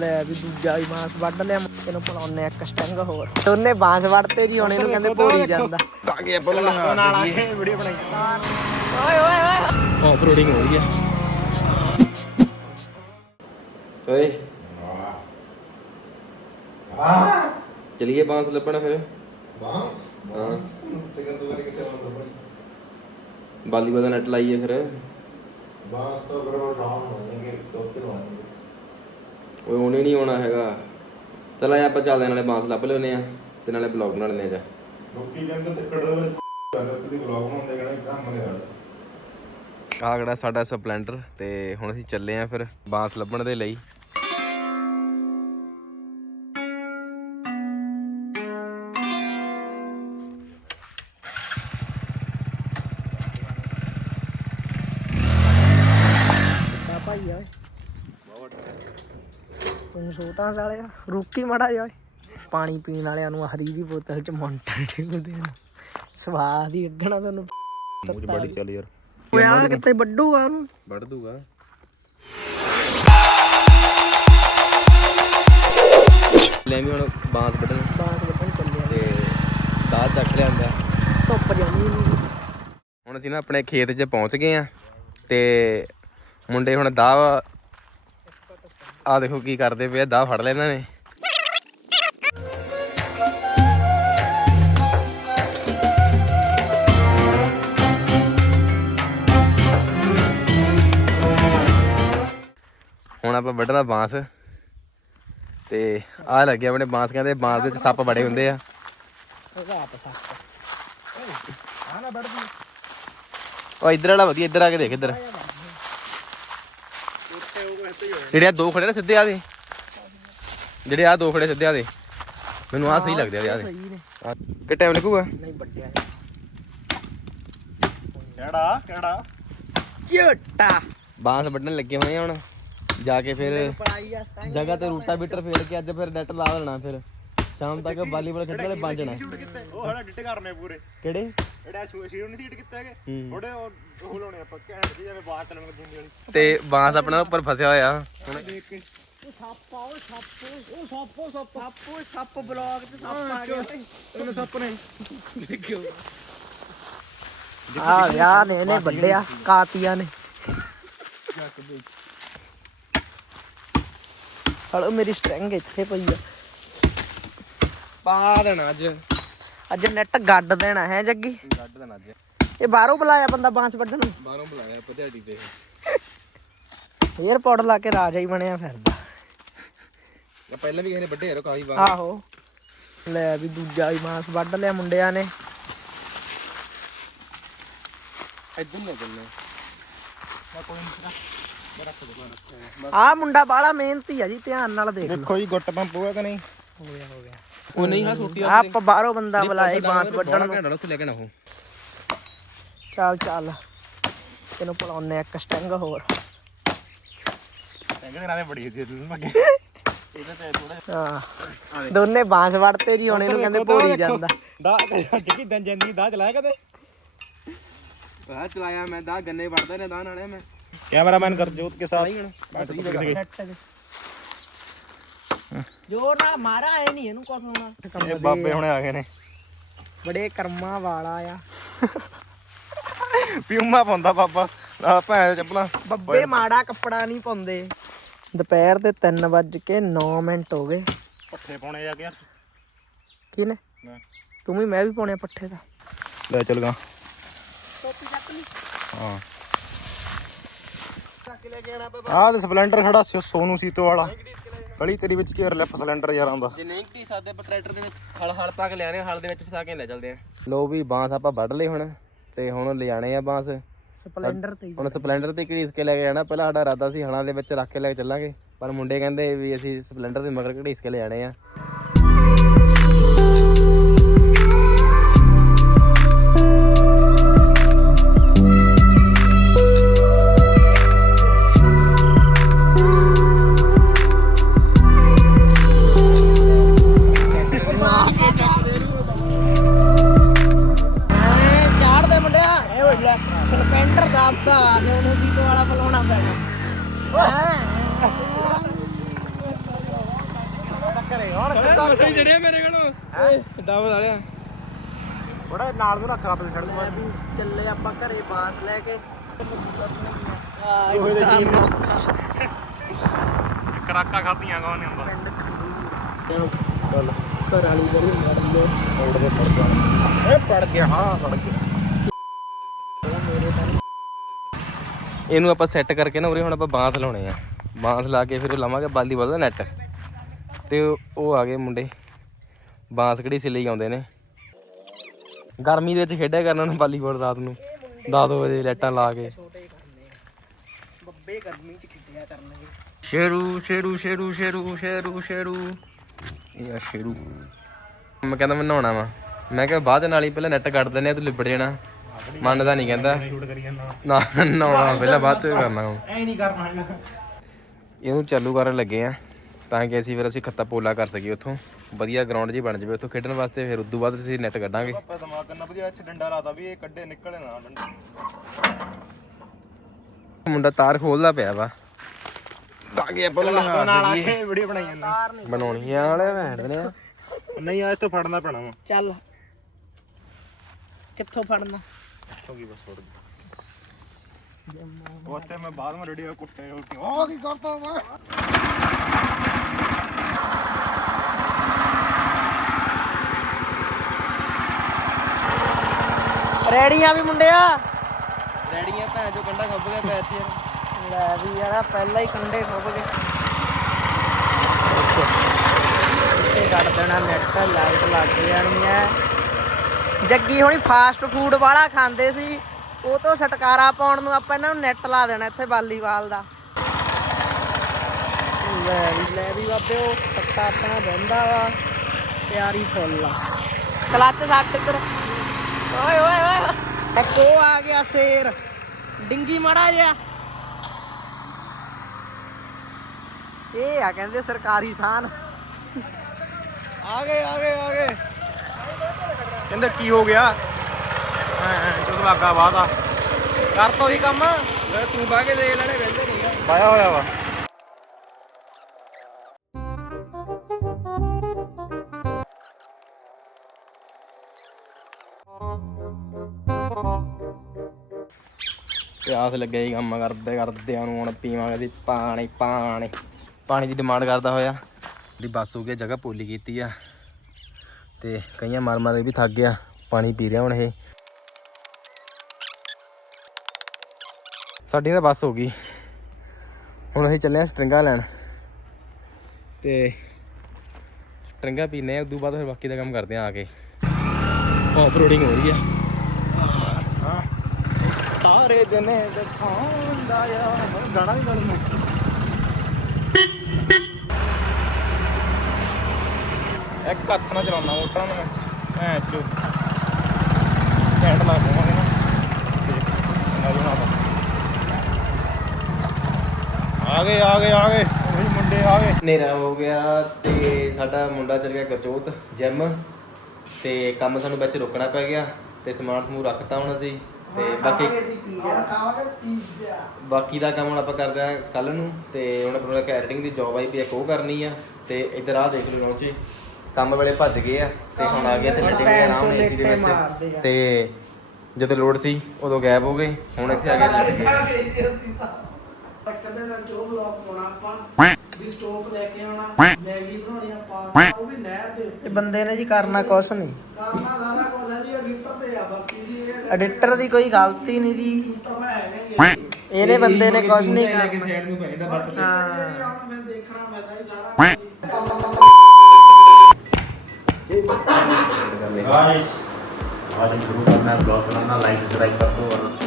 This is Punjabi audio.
ਲੈ ਵੀ ਦੂਜਾ ਬਾਂਸ ਵੱਢ ਲਿਆ ਮੁੰਡੇ ਨੂੰ ਪਲਾਉਨੇ ਇੱਕ ਸਟੰਗ ਹੋਰ। ਉਹਨੇ ਬਾਂਸ ਵੱਢਤੇ ਜੀ ਹੁਣ ਇਹਨੂੰ ਕਹਿੰਦੇ ਭੋਰੀ ਜਾਂਦਾ। ਤਾਂ ਕਿ ਆਪਾਂ ਲੰਘਾ ਸੀਗੀ ਵੀਡੀਓ ਬਣਾਈ। ਓਏ ਓਏ ਓਏ। ਆਫ ਰੋਡਿੰਗ ਹੋ ਰਹੀ ਹੈ। ਓਏ। ਹਾਂ ਚਲਿਏ ਬਾਂਸ ਲੱਭਣ ਫਿਰ। ਬਾਂਸ? ਹਾਂ ਚਿਕਨ ਤੋਂ ਵਾਰੀ ਕਿੱਥੇ ਆਉਂਦਾ ਭਾਈ? ਬਾਲੀਬਾਲ ਦਾ ਨੈਟ ਲਾਈਏ ਫਿਰ। ਬਾਂਸ ਤਾਂ ਬਰੋ ਰਾਮ ਹੋਣਗੇ ਦੋ ਤਿੰਨ ਹੋਣਗੇ ਓਏ ਉਹਨੇ ਨਹੀਂ ਆਉਣਾ ਹੈਗਾ। ਚਲ ਆ ਆਪਾਂ ਚੱਲਦੇ ਹਾਂ, ਨਾਲੇ ਬਾਂਸ ਲੱਭ ਲੈਨੇ ਆ ਤੇ ਨਾਲੇ ਬਲੌਗ ਬਣਾ ਲੈਨੇ ਆ ਜਾ। ਲੋਕੀ ਕਹਿੰਦੇ ਤੇ ਕੜਦੇ ਵਿੱਚ ਗੱਲ ਬਲੌਗ ਬਣਾਉਂਦੇ ਕਹਿੰਦੇ ਕੰਮ ਨਹੀਂ ਕਰਦਾ ਆਹ ਕਿਹੜਾ ਸਾਡਾ ਸਪਲੈਂਡਰ ਤੇ ਹੁਣ ਅਸੀਂ ਚੱਲੇ ਆਂ ਫਿਰ ਬਾਂਸ ਲੱਭਣ ਦੇ ਲਈ। ਛੋਟਾ ਸਾਲਿਆ ਰੁਕੀ ਮੜਾ ਓਏ। ਪਾਣੀ ਪੀਣ ਵਾਲਿਆਂ ਨੂੰ ਹਰੀ ਦੀ ਬੋਤਲ ਚ ਮੌਂਟਨ ਡਿਊ ਦੇਣਾ। ਸਵਾਦ ਹੀ ਅੱਗਣਾ ਤੈਨੂੰ ਮੂੰਹ ਚ ਬੜੀ ਚੱਲ ਯਾਰ। ਓਏ ਆ ਕਿੱਥੇ ਵੱਡੂਗਾ ਉਹਨੂੰ? ਵੱਢ ਦੂਗਾ ਲੈ ਵੀ ਹੁਣ ਬਾਂਸ ਵੱਢਣ। ਬਾਂਸ ਵੱਢਣ ਚੱਲਿਆ। ਤੇ ਦਾਲ ਚੱਕ ਲਿਆਂਦਾ ਧੁੱਪ ਜਾਣੀ ਨਹੀਂ ਹੁਣ ਅਸੀਂ ਨਾ ਆਪਣੇ ਖੇਤ 'ਚ ਪਹੁੰਚ ਗਏ ਆ। ਤੇ ਮੁੰਡੇ ਹੁਣ ਦਾਹ ਆ ਦੇਖੋ ਕੀ ਕਰਦੇ ਪਏ ਦਾ ਫੜ ਲਿਆ ਇਹਨਾਂ ਨੇ। ਹੁਣ ਆਪਾਂ ਵੱਢਣਾ ਬਾਂਸ। ਤੇ ਆ ਲੱਗੇ ਆਪਣੇ ਬਾਂਸ, ਕਹਿੰਦੇ ਬਾਂਸ ਵਿੱਚ ਸੱਪ ਬੜੇ ਹੁੰਦੇ ਆ। ਉਹ ਇੱਧਰ ਵਾਲਾ ਵਧੀਆ, ਇੱਧਰ ਆ ਕੇ ਦੇਖ, ਇੱਧਰ। ਜਿਹੜੇ ਆ ਦੋ ਖੜੇ ਨੇ ਸਿੱਧੇ ਆ ਦੇ। ਜਿਹੜੇ ਆ ਦੋ ਖੜੇ ਸਿੱਧੇ ਆ ਦੇ। ਮੈਨੂੰ ਆ ਸਹੀ ਲੱਗਦੇ ਆ ਦੇ ਸਹੀ ਨੇ। ਕਿ ਟਾਈਮ ਲੱਗੂਗਾ? ਨਹੀਂ ਵੱਡਿਆ ਕਿਹੜਾ ਕਿਹੜਾ? ਝੋਟਾ। ਬਾਂਸ ਵੱਢਣ ਲੱਗੇ ਹੋਏ ਆ ਹੁਣ। ਜਾ ਕੇ ਫਿਰ ਜਗ੍ਹਾ ਤੇ ਰੂਟਾ ਬੀਟਰ ਫੇਰ ਕੇ ਅੱਜ ਫਿਰ ਨੈਟ ਲਾ ਦੇਣਾ ਫਿਰ। ਸ਼ਾਮ ਤੱਕ ਵਾਲੀਬਾਲ ਖੇਡਣ ਵਾਲੇ ਪੰਜ ਨਾ ਉਹ ਹੜਾ ਡਿੱਟ ਕਰਨੇ ਪੂਰੇ। ਕਿਹੜੇ? ਜਿਹੜਾ ਸ਼ੀਰ ਨਹੀਂ ਸੀਟ ਕਿੱਥੇ ਹੈਗੇ। ਥੋੜੇ ਉਹ ਲਾਉਣੇ ਆਪਾਂ ਘੈਂਟ ਜਿਹੇ ਜਿਵੇਂ ਬਾਹਰ ਚੱਲਣ ਜਿੰਦੀ ਵਾਲੀ ਤੇ ਬਾਂਸ ਆਪਣਾ ਉੱਪਰ ਫਸਿਆ ਹੋਇਆ। ਹੁਣ ਦੇਖ ਕੇ। ਸੱਪ ਆ ਉਹ ਸੱਪ ਉਹ ਸੱਪ ਉਹ ਸੱਪ। ਸੱਪ ਉਹ ਸੱਪ ਬਲੌਗ ਤੇ ਸੱਪ ਆ ਗਿਆ ਉਹਨੇ ਸੱਪ ਨੇ ਆ ਯਾਰ ਨੇ ਨੇ ਵੱਡਿਆ ਕਾਤੀਆਂ ਨੇ। ਹਲੋ ਮੇਰੀ ਸਟ੍ਰਿੰਗ ਇੱਥੇ ਪਈ ਆ। ਪਾ ਦੇਣਾ ਅੱਜ। ਅੱਜ ਨੈਟ ਗੱਡ ਦੇਣਾ ਹੈ ਜੱਗੀ। ਕੱਢ ਦੇਣਾ ਅੱਜ। ਇਹ ਬਾਹਰੋਂ ਬੁਲਾਇਆ ਬੰਦਾ ਬਾਂਸ ਵੱਢਣ। ਨੂੰ ਬਾਹਰੋਂ ਬੁਲਾਇਆ ਪਧਿਆੜੀ ਤੇ 에어ਪੋਰਟ ਲਾ ਕੇ ਰਾਜਾ ਹੀ ਬਣਿਆ ਫਿਰਦਾ। ਇਹ ਪਹਿਲਾਂ ਵੀ ਕਿਸੇ ਨੇ ਵੱਡੇ ਯਾਰੋ ਕਾਫੀ ਬਾਂਸ ਆਹੋ। ਲੈ ਵੀ ਦੂਜਾ ਵੀ ਬਾਂਸ ਵੱਢ ਲਿਆ ਮੁੰਡਿਆਂ ਨੇ। ਇੱਧਰ ਨੂੰ ਚੱਲਣਾ ਆਹ ਮੁੰਡਾ ਬਾਹਲਾ ਮਿਹਨਤੀ ਆ ਜੀ ਧਿਆਨ ਨਾਲ ਦੇਖ ਲਓ। ਦੇਖੋ ਜੀ ਗੁੱਟ ਪੰਪ ਹੋਇਆ ਕਿ ਨਹੀਂ? ਹੋ ਗਿਆ ਹੋ ਗਿਆ। ਉਹ ਨਹੀਂ ਹਾਂ ਛੋਟੀ ਆਹ ਆਪਾਂ ਬਾਹਰੋਂ ਬੰਦਾ ਬੁਲਾਇਆ ਸੀ ਬਾਂਸ ਵੱਢਣ ਨੂੰ। ਘੰਟਾ ਉੱਥੇ ਲੈ ਕੇ ਨਾ ਉਹ। ਚੱਲ ਚੱਲ। ਤੈਨੂੰ ਪਲਾਉਨੇ ਇੱਕ ਸਟੰਗ ਹੋਰ। ਕਹਿੰਦੇ ਨਾਲੇ ਬੜੀ ਸੀ ਮੱਗੇ ਇਹਦਾ ਤੇ ਥੋੜਾ ਹਾਂ। ਦੋਨੇ ਬਾਂਸ ਵੱਢਤੇ ਜੀ ਹੁਣ ਇਹਨੂੰ ਕਹਿੰਦੇ ਭੋਰੀ ਜਾਂਦਾ। ਦਾ ਜੱਗੀ ਦੰ ਜਾਂਦੀ ਦਾ ਚਲਾਇਆ ਕਦੇ? ਆ ਚਲਾਇਆ ਮੈਂ ਦਾ ਗੰਨੇ ਵੜਦਾ ਨੇ ਦਾ ਨਾਲੇ ਮੈਂ। ਕੈਮਰਾਮੈਨ ਕਰਜੋਤ ਕੇ ਸਾਥ। ਜੋਰ ਨਾਲ ਮਾਰਾ ਐ ਨਹੀਂ ਇਹਨੂੰ ਕੁਛ ਹੋਣਾ। ਇਹ ਬਾਬੇ ਹੁਣੇ ਆ ਗਏ ਨੇ। ਬੜੇ ਕਰਮਾਂ ਵਾਲਾ ਆ। ਪਿਉਮਾ ਪਾਉਂਦਾ ਬਾਬਾ ਆ ਭੈਣ ਚੱਪਲਾਂ ਬੱਬੇ ਮਾੜਾ ਕੱਪੜਾ ਨਹੀਂ ਪਾਉਂਦੇ। ਦੁਪਹਿਰ ਦੇ 3 ਵੱਜ ਕੇ 9 ਮਿੰਟ ਹੋ ਗਏ। ਪੱਠੇ ਪਾਉਣੇ ਜਾ ਕੇ ਕਿਨੇ। ਤੂੰ ਵੀ ਮੈਂ ਵੀ ਪਾਉਣੇ ਪੱਠੇ ਦਾ ਲੈ ਚੱਲ ਗਾ। ਟੋਪੀ ਚੱਕ ਲਈ। ਹਾਂ। ਚੱਕ ਲੈ ਕੇ ਆਣਾ ਆਹ ਤੇ ਸਪਲੈਂਡਰ ਖੜਾ ਸੋਨੂ ਸੀਤੋ ਵਾਲਾ। ਗਲੀ ਤੇਰੀ ਵਿੱਚ ਕੀ ਲਿਪ ਸਿਲੰਡਰ ਯਾਰ ਆਉਂਦਾ। ਜੇ ਨਹੀਂ ਘਟੀ ਸਕਦੇ ਆਪਾਂ ਟਰੈਕਟਰ ਦੇ ਵਿੱਚ ਹਲ ਹਲ ਪਾ ਕੇ ਲਿਆਣੇ ਹਲ ਦੇ ਵਿੱਚ ਫਸਾ ਕੇ ਲੈ ਚੱਲਦੇ ਆ ਲੋ ਵੀ ਬਾਂਸ ਆਪਾਂ ਵੱਢ ਲਏ ਹੁਣ ਤੇ ਹੁਣ ਲਿਜਾਣੇ ਆ ਬਾਂਸ। ਸਪਲੈਂਡਰ ਤੇ। ਹੁਣ ਸਪਲੈਂਡਰ ਤੇ ਘੜੀਸ ਕੇ ਲੈ ਕੇ ਜਾਣਾ? ਪਹਿਲਾਂ ਸਾਡਾ ਇਰਾਦਾ ਸੀ ਹਲਾਂ ਦੇ ਵਿੱਚ ਰੱਖ ਕੇ ਲੈ ਕੇ ਚੱਲਾਂਗੇ। ਪਰ ਮੁੰਡੇ ਕਹਿੰਦੇ ਵੀ ਅਸੀਂ ਸਪਲੈਂਡਰ ਦੇ ਮਗਰ ਘੜੀਸ ਕੇ ਲੈ ਜਾਣੇ ਆ। ਸਹੀ ਜੜਿਆ ਮੇਰੇ ਕੋਲੋਂ। ਏ ਡਾਬ ਵਾਲਿਆ। ਬੜਾ ਨਾਲ ਨੂੰ ਰੱਖ ਆਪਣੇ ਛੱਡ ਮੈਂ ਵੀ ਚੱਲੇ ਆਪਾਂ ਘਰੇ ਬਾਂਸ ਲੈ ਕੇ। ਆਹ। ਕਰਾਕਾ ਖਾਧੀਆਂ ਕੌਣ ਨਹੀਂ ਹੁੰਦਾ ਪਿੰਡ ਖੰਡੂਰ। ਚੱਲ ਘਰ ਵਾਲੀ ਬੜੀ ਮਰਦੀ ਤੋੜ ਦੇ ਪੜ ਗਿਆ ਇਹ ਪੜ ਗਿਆ। ਹਾਂ ਪੜ ਗਿਆ। ਇਹਨੂੰ ਆਪਾਂ ਸੈੱਟ ਕਰਕੇ ਨਾ ਉਰੇ ਹੁਣ ਆਪਾਂ ਬਾਂਸ ਲਾਉਣੇ ਆ। ਬਾਂਸ ਲਾ ਕੇ ਫਿਰ ਲਾਵਾਂਗੇ ਵਾਲੀਬਾਲ ਦਾ ਨੈਟ ਤੇ ਉਹ- ਆ ਗਏ ਮੁੰਡੇ। ਬਾਂਸ ਕਿਹੜੀ ਸਿੱਲੀ ਆਉਂਦੇ ਨੇ। ਗਰਮੀ ਦੇ ਵਿੱਚ ਖੇਡਿਆ ਕਰਨਾ ਨੂੰ ਵਾਲੀਬਾਲ ਰਾਤ ਨੂੰ। 10 ਵਜੇ ਲਾਈਟਾਂ ਲਾ ਕੇ। ਛੋਟੇ ਕਰਨੇ ਆ ਬੱਬੇ ਗਰਮੀ ਚ ਖੇਡਿਆ ਕਰਨਗੇ ਸ਼ੇਰੂ ਸ਼ੇਰੂ ਸ਼ੇਰੂ ਸ਼ੇਰੂ ਸ਼ੇਰੂ ਸ਼ੇਰੂ। ਇਹ ਆ ਸ਼ੇਰੂ। ਮੈਂ ਕਹਿੰਦਾ ਮੈਂ ਨਹਾਉਣਾ ਵਾ। ਮੈਂ ਕਿਹਾ ਬਾਅਦ ਨਾਲ ਹੀ ਪਹਿਲਾਂ ਨੈਟ ਕੱਢ ਦਿੰਦੇ ਆ ਤੂੰ ਲਿਬੜ ਜਾਣਾ। ਮੰਨਦਾ ਨਹੀਂ ਕਹਿੰਦਾ। ਨਾ ਨਹਾਉਣਾ ਪਹਿਲਾਂ ਬਾਅਦ ਚ ਕਰਨਾ। ਐ ਨਹੀਂ ਕਰਨਾ ਇਹਨੂੰ ਚਾਲੂ ਕਰਨ ਲੱਗੇ ਆ। ਤਾਂ ਕਿ ਅਸੀਂ ਫਿਰ ਅਸੀਂ ਖੱਤਾ ਪੋਲਾ ਕਰ ਸਕੀਏ ਉੱਥੋਂ। ਵਧੀਆ ਗਰਾਊਂਡ ਜੀ ਬਣ ਜਾਵੇ ਉੱਥੋਂ ਖੇਡਣ ਵਾਸਤੇ ਫਿਰ ਉਦੋਂ ਬਾਅਦ ਅਸੀਂ ਨੈਟ ਕੱਢਾਂਗੇ। ਪਾਪਾ ਦਿਮਾਗ ਕਰਨਾ ਵਧੀਆ ਇੱਥੇ ਡੰਡਾ ਲਾਤਾ ਵੀ ਇਹ ਕੱਢੇ ਨਿਕਲੇ ਨਾ ਡੰਡਾ। ਮੁੰਡਾ ਤਾਰ ਖੋਲਦਾ ਪਿਆ ਵਾ। ਤਾਂ ਕਿ ਆਪਾਂ ਨੂੰ ਲਗਾ ਸਕੀਏ। ਇਹ ਵੀਡੀਓ ਬਣਾਈ ਜਾਂਦਾ। ਬਣਾਉਣੀ ਆ ਵਾਲੇ ਭੈਣ ਨੇ ਨਹੀਂ ਆ ਇੱਥੋਂ ਫੜਨਾ ਪੈਣਾ ਵਾ। ਚੱਲ। ਕਿੱਥੋਂ ਫੜਨਾ? ਹੋ ਗਈ ਬਸ ਥੋੜੀ ਤੇ ਮੈਂ ਕੁੱਟੇ ਉਹ ਕੀ ਕਰਦਾ ਵਾ ਮੁੰਡਿਆ। ਰੈਡੀਆਂ ਭੈਣ ਜੋ ਕੰਡਾ ਖੱਬ ਗਿਆ ਪੈ ਇੱਥੇ ਲੈ ਵੀ ਯਾਰ ਆਹ ਪਹਿਲਾਂ ਹੀ ਕੰਡੇ ਖੁੱਬ ਗਏ। ਇੱਥੇ ਕੱਢ ਦੇਣਾ ਨੈਟ ਲਾਈਟ ਲੱਗ ਜਾਣੀ ਐ ਜੱਗੀ ਹੁਣੀ ਫਾਸਟ ਫੂਡ ਵਾਲਾ ਖਾਂਦੇ ਸੀ। ਉਹ ਤੋਂ ਛਟਕਾਰਾ ਪਾਉਣ ਨੂੰ ਆਪਾਂ ਇਹਨਾਂ ਨੂੰ ਨੈਟ ਲਾ ਦੇਣਾ ਇੱਥੇ ਵਾਲੀਬਾਲ ਦਾ। ਲੈ ਵੀ ਲੈ ਵੀ ਬਾਬੇ ਉਹ ਸੱਤਾ ਆਪਣਾ ਬੰਦਾ ਵਾ ਤਿਆਰੀ ਫੁੱਲ ਆ। ਕਲੱਚ ਸੱਟ ਇੱਧਰ। ਓਏ ਓਏ ਓਏ। ਇੱਕ ਉਹ ਆ ਗਿਆ ਸ਼ੇਰ। ਡਿੰਗੀ ਮੜਾ ਜਿਹਾ। ਇਹ ਆ ਕਹਿੰਦੇ ਸਰਕਾਰੀ ਸਾਨ। ਆ ਗਏ ਆ ਗਏ ਆ ਗਏ। ਕਹਿੰਦੇ ਕੀ ਹੋ ਗਿਆ? ਹਾਂ। ਲੱਗਾ ਵਾਦਾ ਕਰ ਤੋ ਹੀ ਕੰਮ। ਲੈ ਤੂੰ ਬਾ ਕੇ ਦੇਖ ਲੈਣੇ ਵੰਦੇ ਨਹੀਂ ਪਾਇਆ ਹੋਇਆ ਵਾ। ਪਿਆਸ ਲੱਗਿਆ ਹੀ ਕੰਮ ਕਰਦੇ ਕਰਦਿਆਂ ਨੂੰ ਹੁਣ ਪੀਵਾਂਗੇ ਅਸੀਂ ਪਾਣੀ ਪਾਣੀ। ਪਾਣੀ ਦੀ ਡਿਮਾਂਡ ਕਰਦਾ ਹੋਇਆ। ਜਿਹੜੀ ਬੱਸ ਹੋ ਗਈ ਜਗ੍ਹਾ ਪੋਲੀ ਕੀਤੀ ਆ। ਤੇ ਕਈਆਂ ਮਾਰ ਮਾਰ ਵੀ ਥੱਕ ਗਿਆ। ਪਾਣੀ ਪੀ ਰਿਹਾ ਹੁਣ ਇਹ। ਸਾਡੀ ਤਾਂ ਬੱਸ ਹੋ ਗਈ। ਹੁਣ ਅਸੀਂ ਚੱਲੇ ਆ ਸਟਰਿੰਗਾਂ ਲੈਣ। ਤੇ ਸਟਰਿੰਗਾਂ ਪੀਨੇ ਆ ਉਦੋਂ ਬਾਅਦ ਫਿਰ ਬਾਕੀ ਦਾ ਕੰਮ ਕਰਦੇ ਆ ਆ ਕੇ। ਆਫ ਰੋਡਿੰਗ ਹੋ ਰਹੀ ਆ। ਤਾਰੇ ਦਿਨੇ ਦਿਖਾਉਂਦਾ ਆ ਗਾਣਾ ਵੀ ਗਾਣਾ ਇੱਕ ਹੱਥ ਨਾਲ ਚਲਾਉਣਾ ਮੋਟਰਾਂ ਨੂੰ ਮੈਂ ਐ ਚੋ ਘੈਂਟ ਲਾ ਪਾਵਾਂਗੇ ਨਾ ਨਾਲ ਬਣਾ ਤਾ ਆ ਗਏ ਆ ਗਏ ਆ ਗਏ ਉਹੀ ਮੁੰਡੇ ਆ ਗਏ ਹਨੇਰਾ ਹੋ ਗਿਆ ਤੇ ਸਾਡਾ ਮੁੰਡਾ ਚੱਲ ਗਿਆ ਗਰਜੋਤ ਜਿਮ। ਤੇ ਕੰਮ ਸਾਨੂੰ ਵਿੱਚ ਰੋਕਣਾ ਪੈ ਗਿਆ ਤੇ ਸਮਾਨ ਸਮੂਹ ਰੱਖਤਾ ਹੁਣ ਅਸੀਂ। ਤੇ ਬਾਕੀ ਅਸੀਂ ਪੀਜ਼ਾ। ਖਾਵਾਂਗੇ ਪੀਜ਼ਾ। ਬਾਕੀ ਦਾ ਕੰਮ ਹੁਣ ਆਪਾਂ ਕਰਦੇ ਆ ਕੱਲ ਨੂੰ। ਤੇ ਹੁਣ ਆਪਣਾ ਇੱਕ ਐਡੀਟਿੰਗ ਦੀ ਜੌਬ ਆਈ ਵੀ ਇੱਕ ਉਹ ਕਰਨੀ ਆ। ਤੇ ਇੱਧਰ ਆ ਦੇਖ ਲਓ ਰੋਚੇ ਕੰਮ ਵੇਲੇ ਭੱਜ ਗਏ ਆ। ਤੇ ਹੁਣ ਆ ਗਿਆ ਤੇ ਲੱਗੇ ਆਰਾਮ ਨਾਲ ਏਸੀ ਦੇ ਵਿੱਚ। ਤੇ ਜਦੋਂ ਲੋਡ ਸੀ ਉਦੋਂ ਗਾਇਬ ਹੋ ਗਏ। ਹੁਣ ਇੱਥੇ ਆ ਕੇ ਲੱਗ ਗਏ ਕਦੇ ਦਾ ਜੋ ਬਲੌਗ ਪਾਉਣਾ ਆਪਾਂ ਵੀ ਸਟੋਪ ਲੈ ਕੇ ਆਉਣਾ ਮੈਗੀ ਬਣਾਉਣੀ ਆ ਪਾਸਤਾ ਉਹ ਵੀ ਨਹਿਰ ਦੇ ਉੱਤੇ ਬੰਦੇ ਨੇ ਜੀ ਕਰਨਾ ਕੁਛ ਨਹੀਂ ਕਰਨਾ ਸਾਰਾ ਕੁਝ ਹੈ ਜੀ ਐਡੀਟਰ ਤੇ ਆ ਬਾਕੀ ਜੀ ਐਡੀਟਰ ਦੀ ਕੋਈ ਗਲਤੀ ਨਹੀਂ ਜੀ ਸਿਸਟਮ ਹੈਗਾ ਹੀ ਇਹਨੇ ਬੰਦੇ ਨੇ ਕੁਛ ਨਹੀਂ ਲੈ ਕੇ ਕਰਨਾ ਸਾਈਡ ਨੂੰ ਪੈਂਦਾ ਬੱਟ ਹਾਂ ਮੈਂ ਦੇਖਣਾ ਪੈਂਦਾ ਜੀ ਸਾਰਾ गाइस आज शुरू करना है ब्लॉग बनाना लाइक सब्सक्राइब कर दो और